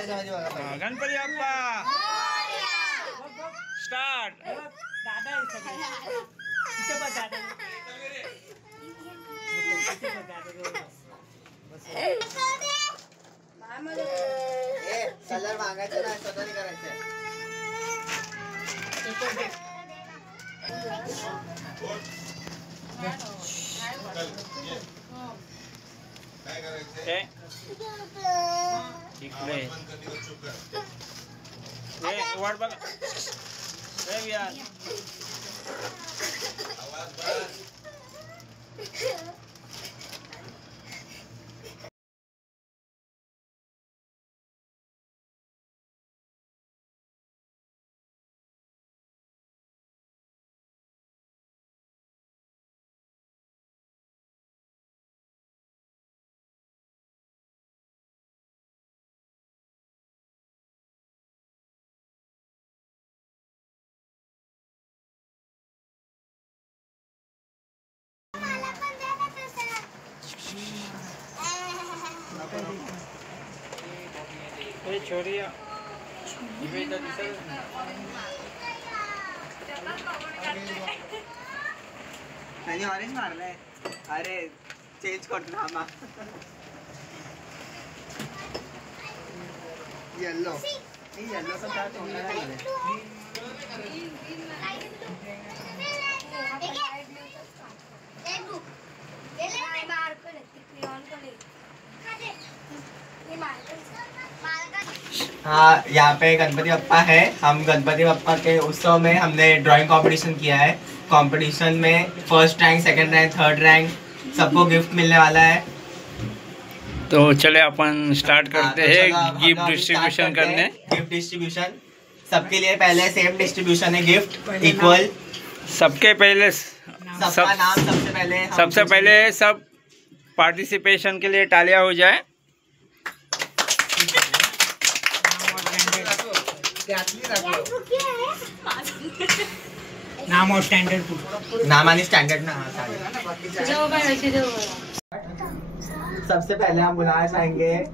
Ganpati Bappa start. Colour मागायचं नाही, स्वतःने करायचं। काय करायचं इकडे वाट बघा छोरिया त्यांनी ऑरेंज मारलाय। अरे चेंज करतो थांबा। येल्लो येल्लो सा काय तोंडाला गेले। हाँ, यहाँ पे गणपति बप्पा है। हम गणपति बप्पा के उत्सव में हमने ड्राइंग कंपटीशन किया है। कंपटीशन में first rank, second rank, third rank सबको गिफ्ट मिलने वाला है। तो चले अपन स्टार्ट करते हैं गिफ्ट डिस्ट्रीब्यूशन करने। गिफ्ट डिस्ट्रीब्यूशन सबके लिए पहले सेम डिस्ट्रीब्यूशन है, गिफ्ट इक्वल। सबके पहले सबका नाम सबसे पहले सब पार्टिसिपेशन के लिए तालियां हो जाए। नाम और स्टैंडर्ड नाम आणि स्टैंडर्ड ना। सबसे पहले हम बुलाना चाहेंगे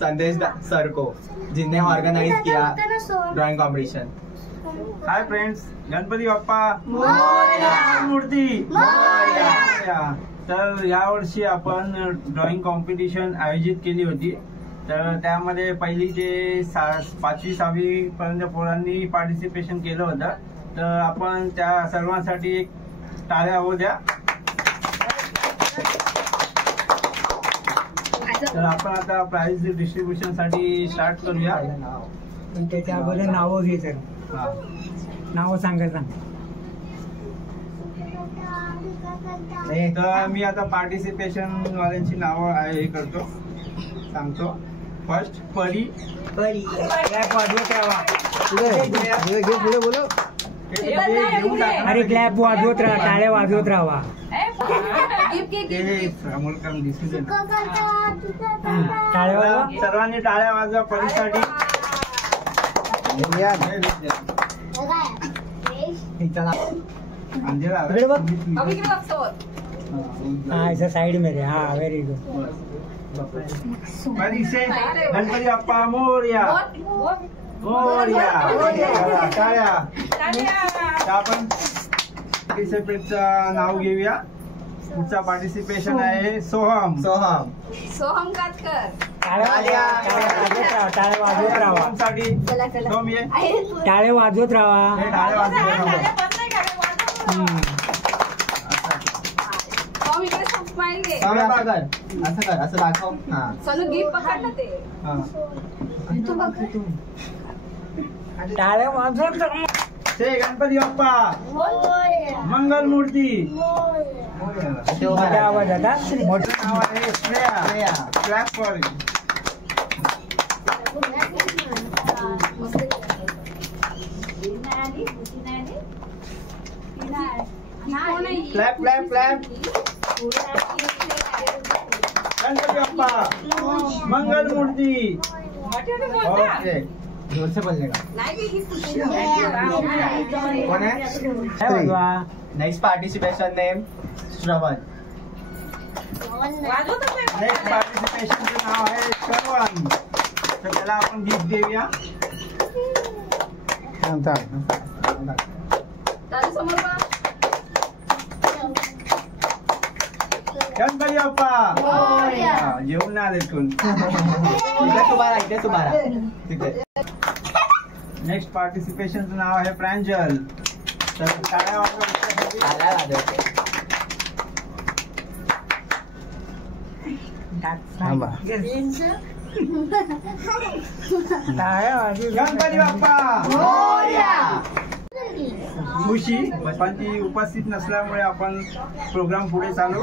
संदेश सर को, जिन्हें ऑर्गेनाइज किया drawing competition. Hi friends, Ganpati Bappa मूर्ती। तर यावर्षी आपण ड्रॉइंग कॉम्पिटिशन आयोजित केली होती। तर त्यामध्ये पहिली जे 5वी 6वी पर्यंत पोरांनी पार्टिसिपेशन केलं होतं। तर आपण त्या सर्वांसाठी एक टाळ्या होऊ द्या। तर आपण आता प्राइज डिस्ट्रीब्युशन साठी स्टार्ट करूया। त्याच्या अगोदर नावं घे तर नावं सांगायचं। तर मी आता पार्टिसिपेशन वाल्यांची नावं हे करतो, सांगतो। फर्स्ट परी। क्लॅप वाजवत राहा। पुढे बोलो। अरे क्लॅप वाजवत राहा, टाळ्या वाजवत राहा। सर्वांनी टाळ्या वाजवा परीसाठी। ऐसा साइड में हाँ वेरी गुड। परी से गणपती बाप्पा मोरया मोरया। टाळ्या। आपण पार्टिसिपेंटचं नाव घेऊया। पुढचा पार्टिसिपेशन आहे सोहम। सोहम कातकर। टाळे वाजवत राहा। टाळे वाजवत राहा। असं दाखव। सोनू गिफ्ट पकडलं ते। टाळे वाजवत जय गणपती बाप्पा मंगल मूर्ती। मोठा आवाज आता। मोठं नाव आहे Shreya. Clap for clap clap clap. Ganpati Bappa मंगल मूर्ती। ओके, जोर से बोलने का। कौन है? Next participation name Shravan. Next participation नाव है श्रवण। तर त्याला आपण गिफ्ट देऊया. दादा समोर पहा. गणपती बाप्पा मोरया. हा, जेवून आले कोण. इथेच उभा राहा तिथे. नेक्स्ट पार्टिसिपेशनचं नाव आहे प्रांजल. तर टाळ्या वाजवा. आला वाजवते. गणपती बाप्पा मोरया. खुशी पण ती उपस्थित नसल्यामुळे आपण प्रोग्राम पुढे चालू.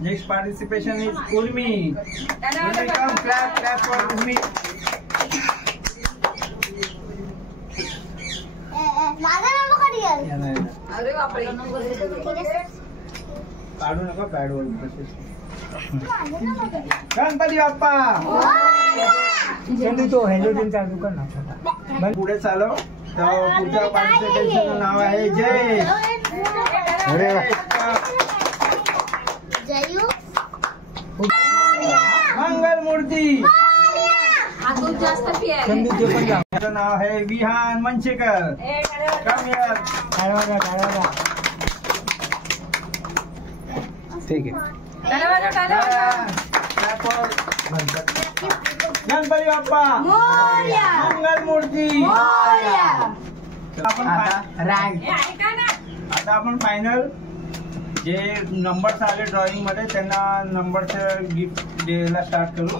Next participation is Urmi. Clap clap for Urmi. अरे बापरे. काढू नका पॅडवर. गणपती बाप्पा तो हॅलोजन चालू कर ना. पुढे चालू. तर पुढच्या पार्टिसिपेशनचं नाव आहे जय. मंगल मूर्ती. हातून जास्त फी आहे. चंदू ते पण जा. त्याचं नाव आहे विहान मनशेकर. Come here. ठीक आहे. Clap for Ganpati Bappa Morya. मंगल मूर्ती. मोरया. आपण आता आपण फायनल जे नंबर्स आले ड्रॉइंग मध्ये त्यांना नंबरचं गिफ्ट द्यायला स्टार्ट करू.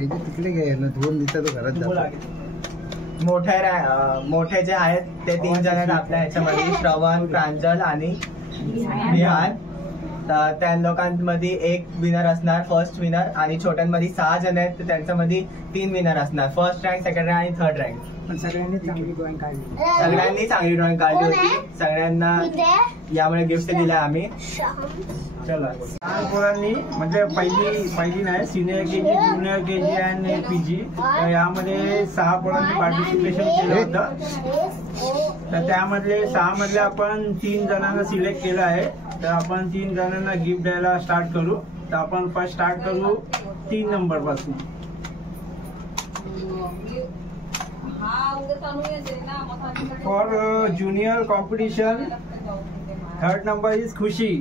तिकडे गे ना धुवून दिसत तो घरात मोठे जे आहेत ते 3 जण आहेत आपल्या ह्याच्यामध्ये. श्रवण, प्रांजल आणि विहान. तर त्या लोकांमध्ये 1 विनर असणार, फर्स्ट विनर. आणि छोट्यांमध्ये 6 जण आहेत तर त्यांच्यामध्ये 3 विनर असणार, फर्स्ट रँक, सेकंड रँक आणि थर्ड रँक. पण सगळ्यांनी चांगली ड्रॉइंग काढली. सगळ्यांनी चांगली ड्रॉइंग काढली होती. सगळ्यांना यामुळे गिफ्ट दिलं आम्ही. चला लहान पोरांनी म्हणजे पहिली नाही, सिनियर KG, ज्युनियर KG आणि PG. तर यामध्ये 6 पोरांनी पार्टिसिपेशन केलं होतं. तर त्यामधले 6 मधले आपण 3 जणांना सिलेक्ट केलं आहे. तर आपण 3 जणांना गिफ्ट द्यायला स्टार्ट करू. तर आपण फर्स्ट स्टार्ट करू 3 नंबर पासून. हा उद्या चालू येते ना मग. For junior competition third number is Khushi.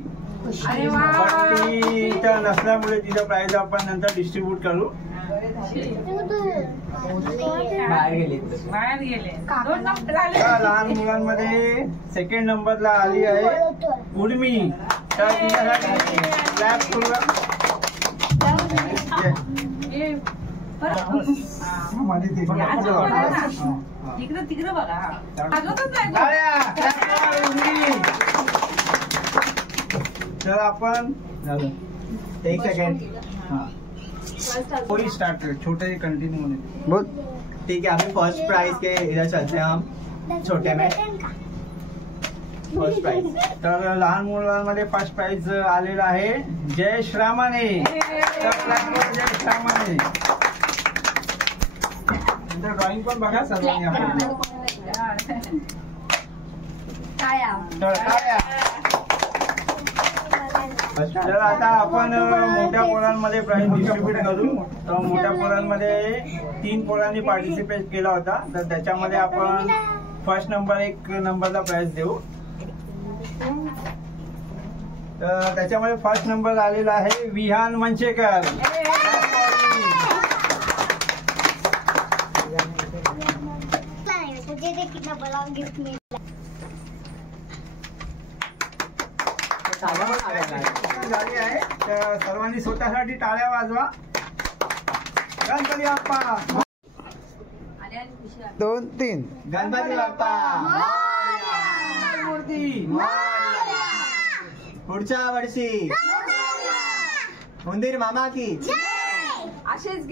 अरे वा. पण ती इथं नसल्यामुळे तिचं प्राइज आपण नंतर डिस्ट्रीब्यूट करू. बाहेर गेले. तर लहान मुलांमध्ये सेकंड नंबरला आली आहे उर्मी. तर तिच्यासाठी क्लॅप करूया. तिकडे बघा. टाळ्या, clap for उर्मी. तर आपण 1 सेकंड. कोई स्टार्ट कर, छोटे कंटिन्यू होने. बोल. ठीक है, अभी फर्स्ट प्राइज के इधर चलते हैं हम. छोटे में फर्स्ट प्राइज. तर लहान मुलांमध्ये फर्स्ट प्राइज आलेला आहे जयेश रामाने. तर clap for जयेश रामाने. ड्रॉइंग पण बघा सर्वांनी आपण. टाळ्या. तर टाळ्या. तर आता आपण मोठ्या पोरांमध्ये प्राइज डिस्ट्रीब्यूट करू. तर मोठ्या पोरांमध्ये 3 पोरांनी पार्टिसिपेट केला होता. तर त्याच्यामध्ये आपण फर्स्ट नंबर 1 नंबरला प्राइज देऊ. तर त्याच्यामध्ये फर्स्ट नंबर आलेला आहे विहान मनशेकर. झाली आहे. तर सर्वांनी स्वतःसाठी टाळ्या वाजवा. गणपती बाप्पा 2, 3. गणपती बाप्पा मूर्ती. पुढच्या वर्षी उंदीर मामा की असेच